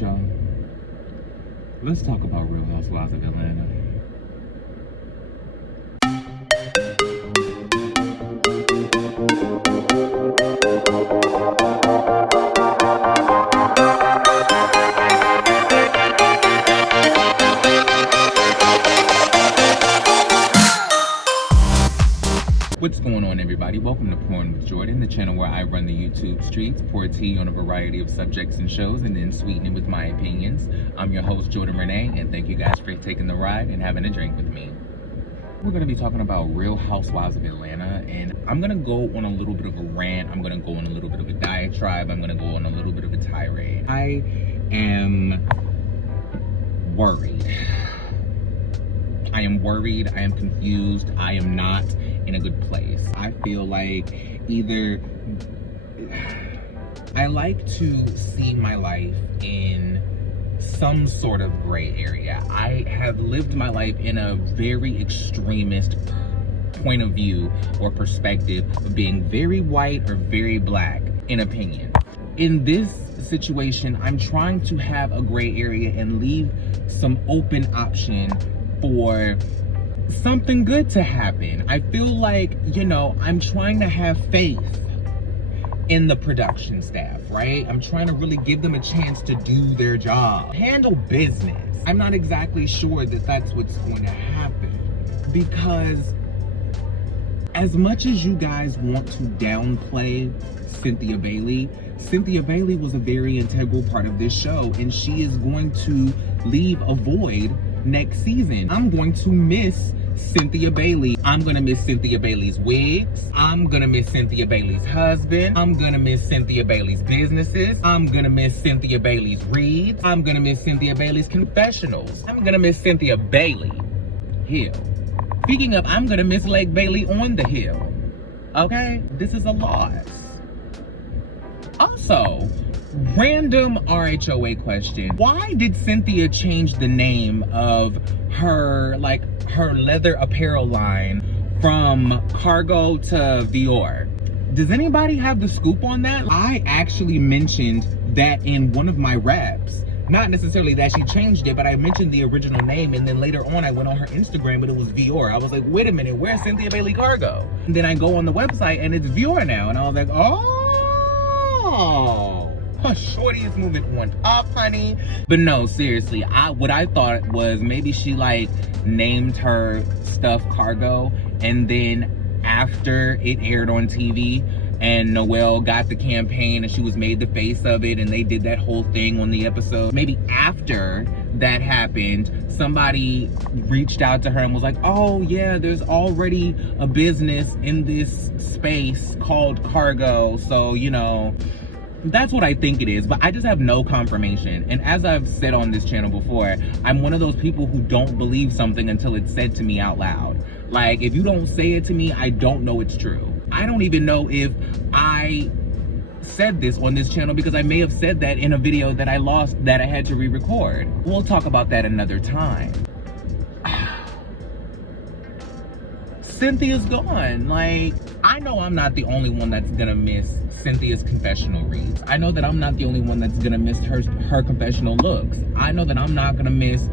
y'all. Let's talk about Real Housewives of Atlanta. What's going on, everybody? Welcome to Porn with Jordan, the channel where I run the YouTube streets, pour tea on a variety of subjects and shows, and then sweeten it with my opinions. I'm your host, JordenRanae, and thank you guys for taking the ride and having a drink with me. We're going to be talking about Real Housewives of Atlanta, and I'm going to go on a little bit of a rant. I'm going to go on a little bit of a diatribe. I'm going to go on a little bit of a tirade. I am worried. I am worried. I am confused. I am not in a good place. I feel like I like to see my life in some sort of gray area. I have lived my life in a very extremist point of view or perspective of being very white or very black in opinion. In this situation, I'm trying to have a gray area and leave some open option for something good to happen. I feel like, I'm trying to have faith in the production staff, right? I'm trying to really give them a chance to do their job, handle business. I'm not exactly sure that that's what's going to happen, because as much as you guys want to downplay Cynthia Bailey was a very integral part of this show, and she is going to leave a void next season. I'm going to miss Cynthia Bailey. I'm gonna miss Cynthia Bailey's wigs. I'm gonna miss Cynthia Bailey's husband. I'm gonna miss Cynthia Bailey's businesses. I'm gonna miss Cynthia Bailey's reads. I'm gonna miss Cynthia Bailey's confessionals. I'm gonna miss Cynthia Bailey Hill. Speaking of, I'm gonna miss Lake Bailey on the hill. Okay? This is a loss. Also, random RHOA question. Why did Cynthia change the name of her leather apparel line from Cargo to Dior? Does anybody have the scoop on that? I actually mentioned that in one of my raps. Not necessarily that she changed it, but I mentioned the original name, and then later on I went on her Instagram and it was Dior. I was like, wait a minute, where's Cynthia Bailey Cargo? And then I go on the website and it's Dior now, and I was like, oh, shorty is moving on up, honey. But no, seriously, what I thought was maybe she named her stuff Cargo, and then after it aired on TV and Noelle got the campaign and she was made the face of it and they did that whole thing on the episode, maybe after that happened, somebody reached out to her and was like, oh yeah, there's already a business in this space called Cargo, so that's what I think it is, but I just have no confirmation. And as I've said on this channel before, I'm one of those people who don't believe something until it's said to me out loud. Like, if you don't say it to me, I don't know it's true. I don't even know if I said this on this channel, because I may have said that in a video that I lost that I had to re-record. We'll talk about that another time. Cynthia's gone. I know I'm not the only one that's gonna miss Cynthia's confessional reads. I know that I'm not the only one that's gonna miss her confessional looks. I know that I'm not gonna miss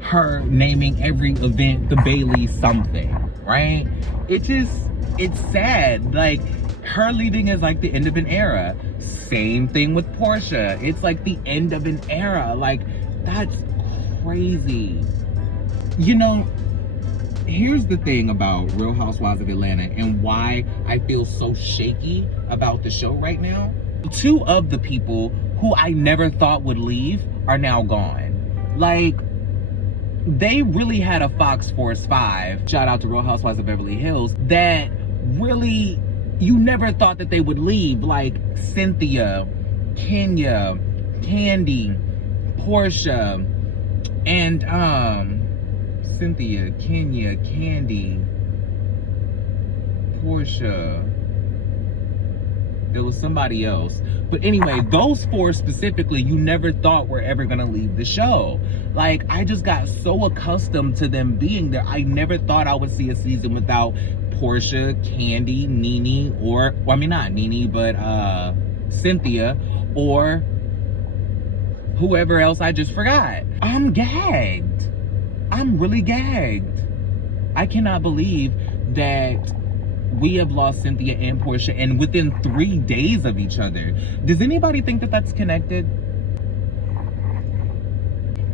her naming every event the Bailey something, right? It's sad. Her leaving is like the end of an era. Same thing with Portia. It's like the end of an era. That's crazy. Here's the thing about Real Housewives of Atlanta and why I feel so shaky about the show right now. Two of the people who I never thought would leave are now gone. They really had a Fox Force 5, shout out to Real Housewives of Beverly Hills, that really, you never thought that they would leave. Cynthia, Kenya, Candy, Portia, and Cynthia, Kenya, Candy, Portia. There was somebody else. But anyway, those four specifically, you never thought were ever gonna leave the show. I just got so accustomed to them being there. I never thought I would see a season without Portia, Candy, Nene, not Nene, but Cynthia, or whoever else I just forgot. I'm gagged. I'm really gagged. I cannot believe that we have lost Cynthia and Portia, and within 3 days of each other. Does anybody think that that's connected?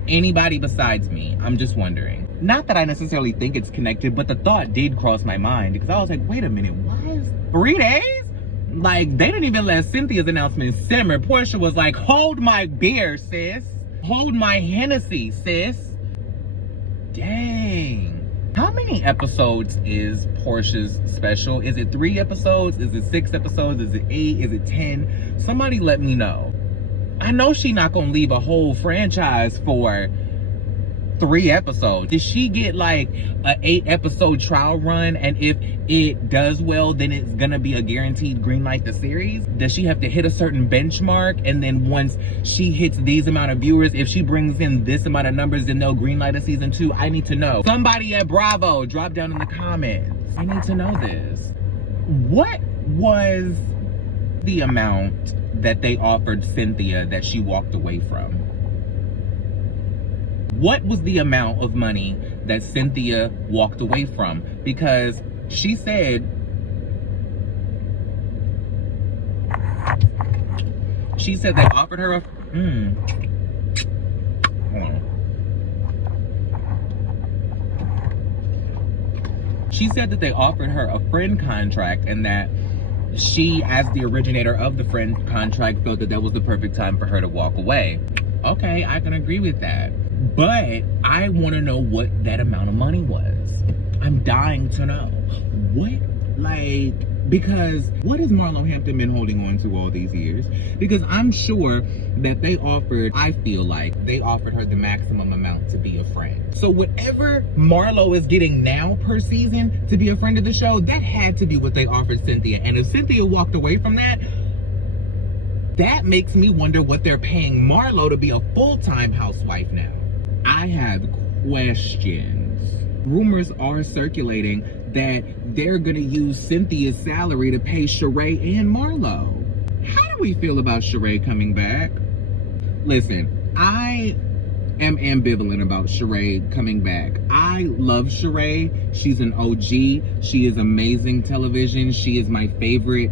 Anybody besides me? I'm just wondering. Not that I necessarily think it's connected, but the thought did cross my mind, because I was like, wait a minute, why is 3 days? Like, they didn't even let Cynthia's announcement simmer. Portia was like, hold my beer, sis. Hold my Hennessy, sis. Dang. How many episodes is Portia's special? Is it 3 episodes? Is it 6 episodes? Is it 8? Is it 10? Somebody let me know. I know she not gonna leave a whole franchise for 3 episodes. Did she get like a 8-episode trial run, and if it does well, then it's gonna be a guaranteed green light the series? Does she have to hit a certain benchmark, and then once she hits these amount of viewers, if she brings in this amount of numbers, then they'll green light a season 2? I need to know. Somebody at Bravo, drop down in the comments. I need to know this. What was the amount that they offered Cynthia that she walked away from? What was the amount of money that Cynthia walked away from? Because she said they offered her a hold on. She said that they offered her a friend contract, and that she, as the originator of the friend contract, felt that that was the perfect time for her to walk away. Okay, I can agree with that. But I want to know what that amount of money was. I'm dying to know. Because what has Marlo Hampton been holding on to all these years? Because I'm sure that I feel like they offered her the maximum amount to be a friend. So whatever Marlo is getting now per season to be a friend of the show, that had to be what they offered Cynthia. And if Cynthia walked away from that, that makes me wonder what they're paying Marlo to be a full-time housewife now. I have questions. Rumors are circulating that they're gonna use Cynthia's salary to pay Sheree and Marlo. How do we feel about Sheree coming back? Listen, I am ambivalent about Sheree coming back. I love Sheree. She's an OG. She is amazing television. She is my favorite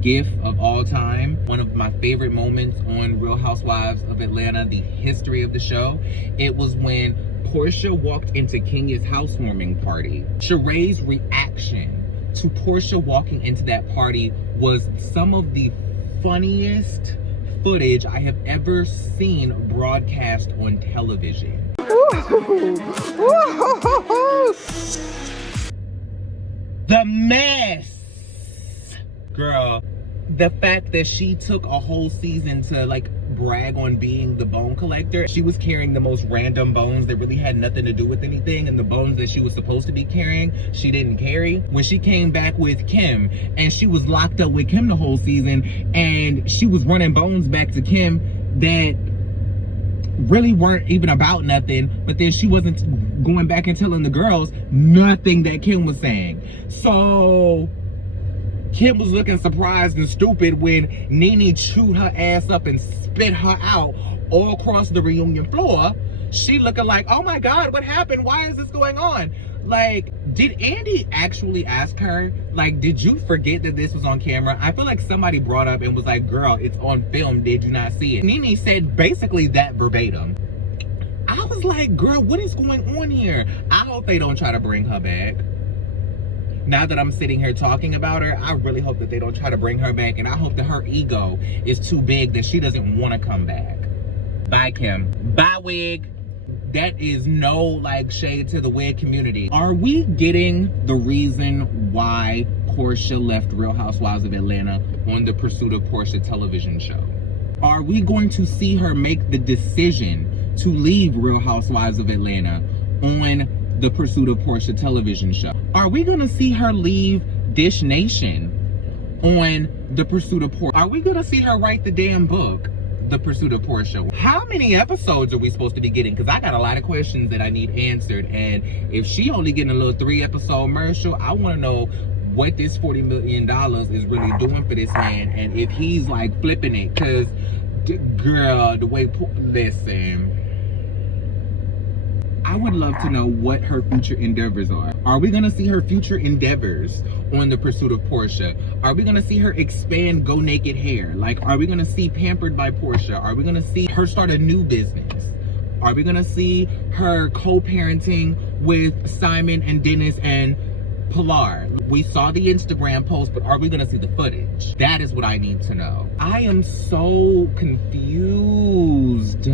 gif of all time. One of my favorite moments on Real Housewives of Atlanta, the history of the show, it was when Portia walked into Kenya's housewarming party. Sheree's reaction to Portia walking into that party was some of the funniest footage I have ever seen broadcast on television. The mess! Girl, the fact that she took a whole season to like brag on being the bone collector. She was carrying the most random bones that really had nothing to do with anything, and the bones that she was supposed to be carrying, she didn't carry. When she came back with Kim, and she was locked up with Kim the whole season, and she was running bones back to Kim that really weren't even about nothing, but then she wasn't going back and telling the girls nothing that Kim was saying. So Kim was looking surprised and stupid when Nene chewed her ass up and spit her out all across the reunion floor. She looking like, oh my God, what happened? Why is this going on? Like, did Andy actually ask her, like, did you forget that this was on camera? I feel like somebody brought up and was like, girl, it's on film, did you not see it? Nene said basically that verbatim. I was like, girl, what is going on here? I hope they don't try to bring her back. Now that I'm sitting here talking about her, I really hope that they don't try to bring her back, and I hope that her ego is too big that she doesn't want to come back. Bye, Kim. Bye, wig. That is no like shade to the wig community. Are we getting the reason why Portia left Real Housewives of Atlanta on the Pursuit of Portia television show? Are we going to see her make the decision to leave Real Housewives of Atlanta on the Pursuit of Portia television show? Are we gonna see her leave Dish Nation on the Pursuit of Portia? Are we gonna see her write the damn book, The Pursuit of Portia? How many episodes are we supposed to be getting? Because I got a lot of questions that I need answered, and if she only getting a little 3-episode commercial, I want to know what this $40 million is really doing for this man, and if he's like flipping it. Because Girl, the way, listen. I would love to know what her future endeavors are. Are we gonna see her future endeavors on The Pursuit of Portia? Are we gonna see her expand Go Naked Hair? Like, are we gonna see Pampered by Portia? Are we gonna see her start a new business? Are we gonna see her co-parenting with Simon and Dennis and Pilar? We saw the Instagram post, but are we gonna see the footage? That is what I need to know. I am so confused.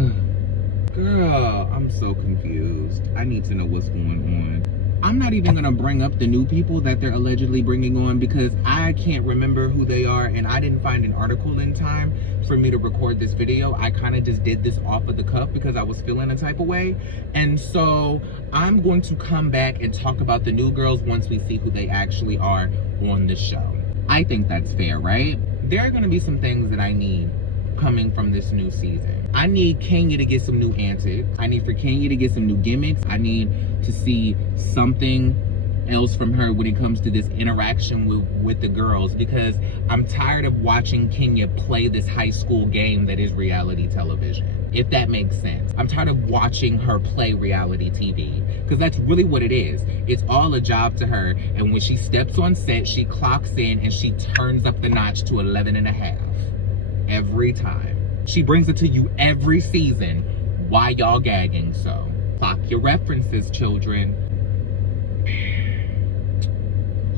Girl, I'm so confused. I need to know what's going on. I'm not even gonna bring up the new people that they're allegedly bringing on because I can't remember who they are, and I didn't find an article in time for me to record this video. I kind of just did this off of the cuff because I was feeling a type of way. And so I'm going to come back and talk about the new girls once we see who they actually are on the show. I think that's fair, right? There are gonna be some things that I need coming from this new season. I need Kenya to get some new antics. I need for Kenya to get some new gimmicks. I need to see something else from her when it comes to this interaction with the girls, because I'm tired of watching Kenya play this high school game that is reality television, if that makes sense. I'm tired of watching her play reality TV, because that's really what it is. It's all a job to her, and when she steps on set, she clocks in and she turns up the notch to 11.5 every time. She brings it to you every season. Why y'all gagging so? Clock your references, children.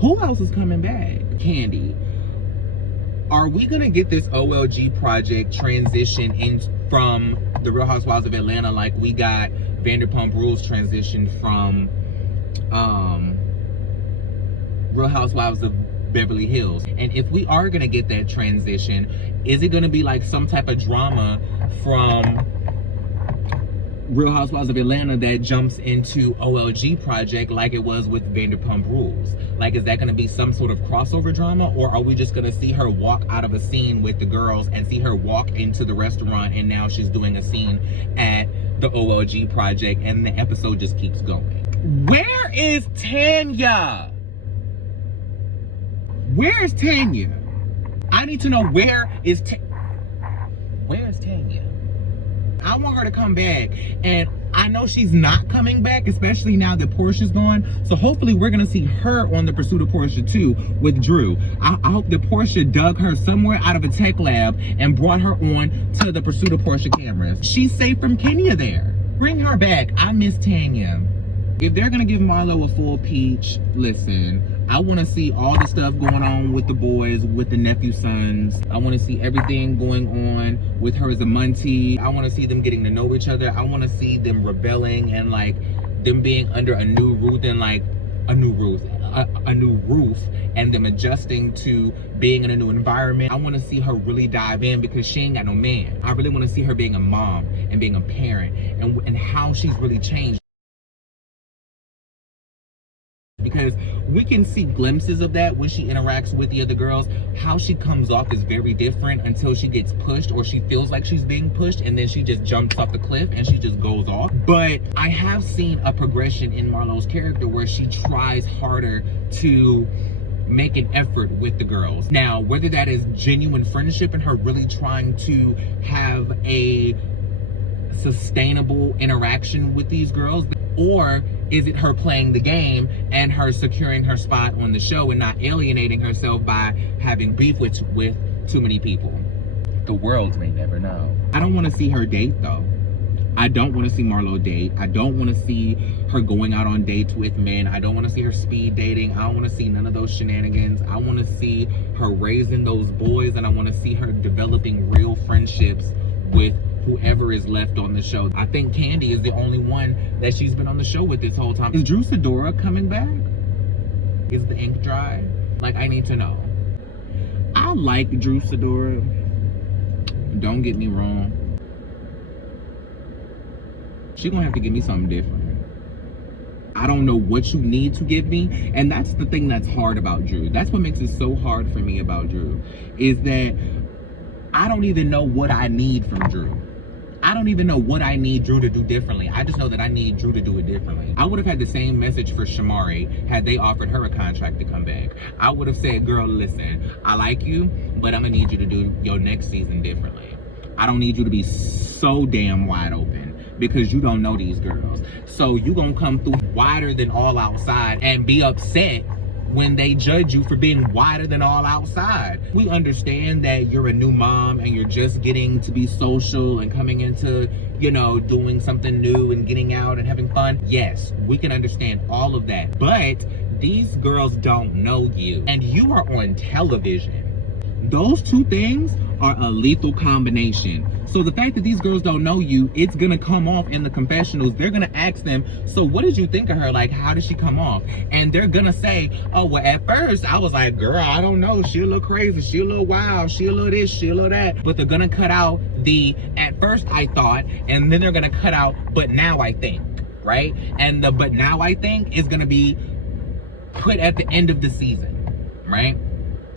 Who else is coming back? Candy. Are we gonna get this OLG project transition in from the Real Housewives of Atlanta like we got Vanderpump Rules transition from Real Housewives of Beverly Hills? And if we are gonna get that transition, is it gonna be like some type of drama from Real Housewives of Atlanta that jumps into OLG project like it was with Vanderpump Rules? Like, is that gonna be some sort of crossover drama, or are we just gonna see her walk out of a scene with the girls and see her walk into the restaurant and now she's doing a scene at the OLG project and the episode just keeps going? Where is Tanya? Where is Tanya? I need to know where is Tanya? I want her to come back, and I know she's not coming back, especially now that Portia's gone. So hopefully we're gonna see her on The Pursuit of Portia too with Drew. I hope that Portia dug her somewhere out of a tech lab and brought her on to The Pursuit of Portia cameras. She's safe from Kenya there. Bring her back. I miss Tanya. If they're gonna give Marlo a full peach, listen, I wanna see all the stuff going on with the boys, with the nephew sons. I wanna see everything going on with her as a Muntie. I wanna see them getting to know each other. I wanna see them rebelling and like them being under a new roof and like a new roof and them adjusting to being in a new environment. I wanna see her really dive in because she ain't got no man. I really wanna see her being a mom and being a parent and how she's really changed. Because we can see glimpses of that when she interacts with the other girls. How she comes off is very different until she gets pushed or she feels like she's being pushed, and then she just jumps off the cliff and she just goes off. But I have seen a progression in Marlo's character where she tries harder to make an effort with the girls. Now, whether that is genuine friendship and her really trying to have a sustainable interaction with these girls, or is it her playing the game and her securing her spot on the show and not alienating herself by having beef with too many people? The world may never know. I don't want to see her date though. I don't want to see Marlo date. I don't want to see her going out on dates with men. I don't want to see her speed dating. I don't want to see none of those shenanigans. I want to see her raising those boys, and I want to see her developing real friendships with whoever is left on the show. I think Candy is the only one that she's been on the show with this whole time. Is Drew Sidora coming back? Is the ink dry? Like, I need to know. I like Drew Sidora. Don't get me wrong. She's gonna have to give me something different. I don't know what you need to give me, and that's the thing that's hard about Drew. That's what makes it so hard for me about Drew, is that I don't even know what I need from Drew. I don't even know what I need Drew to do differently. I just know that I need Drew to do it differently. I would have had the same message for Shamari had they offered her a contract to come back. I would have said, girl, listen, I like you, but I'm gonna need you to do your next season differently. I don't need you to be so damn wide open because you don't know these girls. So you gonna come through wider than all outside and be upset when they judge you for being wider than all outside. We understand that you're a new mom and you're just getting to be social and coming into, you know, doing something new and getting out and having fun. Yes, we can understand all of that. But these girls don't know you and you are on television. Those two things are a lethal combination. So the fact that these girls don't know you, it's gonna come off in the confessionals. They're gonna ask them, so what did you think of her? Like, how did she come off? And they're gonna say, oh, well, at first I was like, girl, I don't know. She a little crazy, she a little wild, she a little this, she a little that. But they're gonna cut out the, at first I thought, and then they're gonna cut out, but now I think, right? And the, but now I think is gonna be put at the end of the season, right?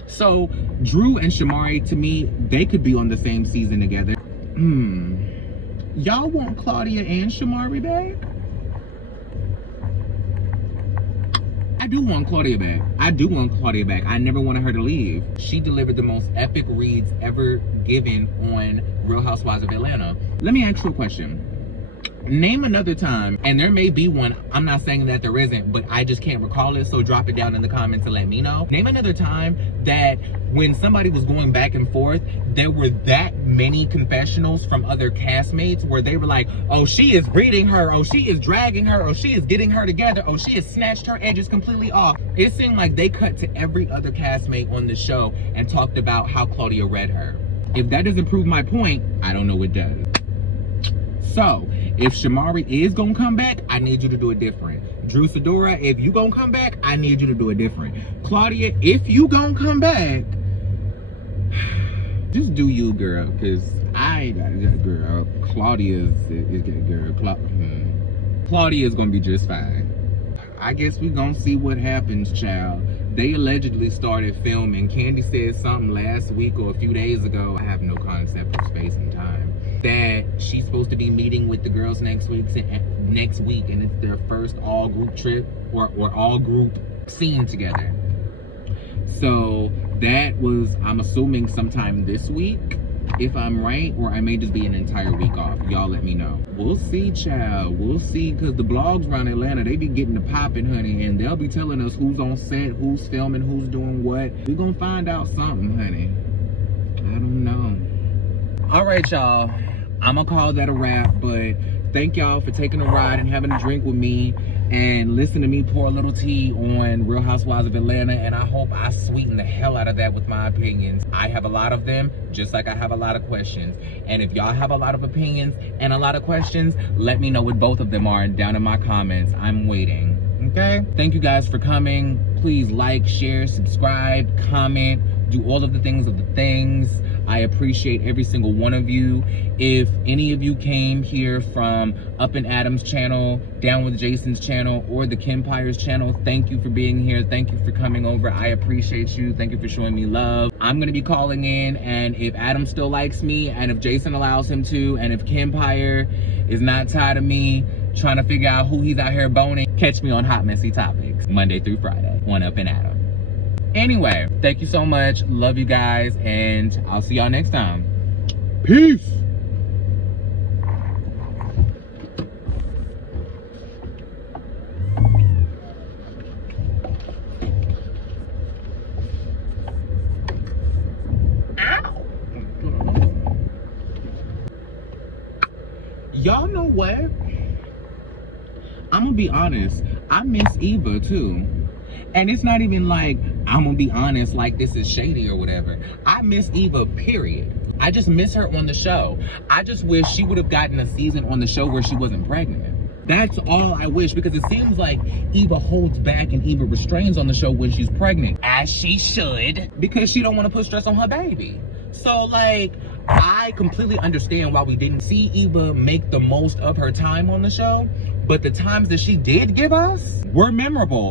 So Drew and Shamari, to me, they could be on the same season together. Y'all want Claudia and Shamari back? I do want Claudia back. I do want Claudia back. I never wanted her to leave. She delivered the most epic reads ever given on Real Housewives of Atlanta. Let me ask you a question. Name another time, and there may be one, I'm not saying that there isn't, but I just can't recall it, so drop it down in the comments and let me know. Name another time that when somebody was going back and forth, there were that many confessionals from other castmates where they were like, oh, she is reading her, oh, she is dragging her, oh, she is getting her together, oh, she has snatched her edges completely off. It seemed like they cut to every other castmate on the show and talked about how Claudia read her. If that doesn't prove my point, I don't know what does. So, if Shamari is gonna come back, I need you to do it different. Drew Sidora, if you gonna come back, I need you to do it different. Claudia, if you gonna come back, just do you, girl, because I ain't got a girl. Claudia is a girl. Claudia is gonna be just fine. I guess we gonna see what happens, child. They allegedly started filming. Candy said something last week or a few days ago. I have no concept of space and time. That she's supposed to be meeting with the girls next week, and it's their first all group trip or all group scene together. So that was, I'm assuming, sometime this week, if I'm right, or I may just be an entire week off. Y'all let me know. We'll see, child. We'll see, because the blogs around Atlanta, they be getting the popping, honey, and they'll be telling us who's on set, who's filming, who's doing what. We're gonna find out something, honey. I don't know. All right, y'all. I'm gonna call that a wrap, but thank y'all for taking a ride and having a drink with me and listen to me pour a little tea on Real Housewives of Atlanta, and I hope I sweeten the hell out of that with my opinions. I have a lot of them, just like I have a lot of questions. And if y'all have a lot of opinions and a lot of questions, let me know what both of them are down in my comments. I'm waiting, okay? Thank you guys for coming. Please like, share, subscribe, comment, do all of the things I appreciate every single one of you. If any of you came here from Up and Adam's channel, Down with Jason's channel, or the Kimpire's channel, thank you for being here. Thank you for coming over. I appreciate you. Thank you for showing me love. I'm gonna be calling in, and if Adam still likes me, and if Jason allows him to, and if Kimpire is not tired of me trying to figure out who he's out here boning, catch me on Hot Messy Topics, Monday through Friday on Up and Adam. Anyway, thank you so much. Love you guys, and I'll see y'all next time. Peace. Ow. Y'all know what? I'm gonna be honest. I miss Eva too. And it's not even like, I'm gonna be honest, like this is shady or whatever. I miss Eva, period. I just miss her on the show. I just wish she would have gotten a season on the show where she wasn't pregnant. That's all I wish, because it seems like Eva holds back and Eva restrains on the show when she's pregnant. As she should. Because she don't want to put stress on her baby. So like, I completely understand why we didn't see Eva make the most of her time on the show. But the times that she did give us were memorable.